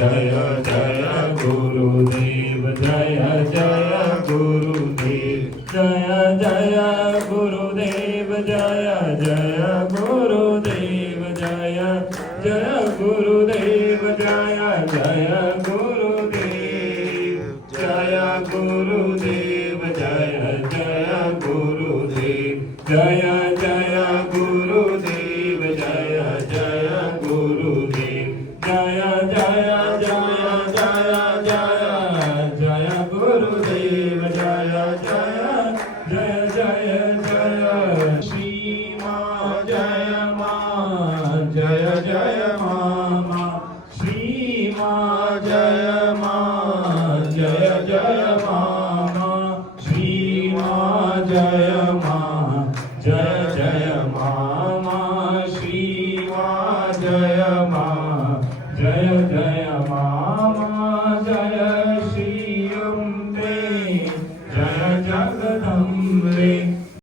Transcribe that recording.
जय जय गुरुदेव जय जय गुरु गुरुदेव जय जय गुरुदेव जय जय गुरुदेव जय जय गुरुदेव जय जय गुरुदेव जय गुरुदेव जय जय गुरुदेव जय जय गुरुदेव जय जय गुरुदेव जय जय जय जय जय जय गुरुदेव जय जय जय जय जय श्री माँ जय माँ जय जय माँ श्री माँ जय माँ जय जय माँ श्री माँ जय माँ जय जय माँ श्री माँ जय माँ जय जय माँ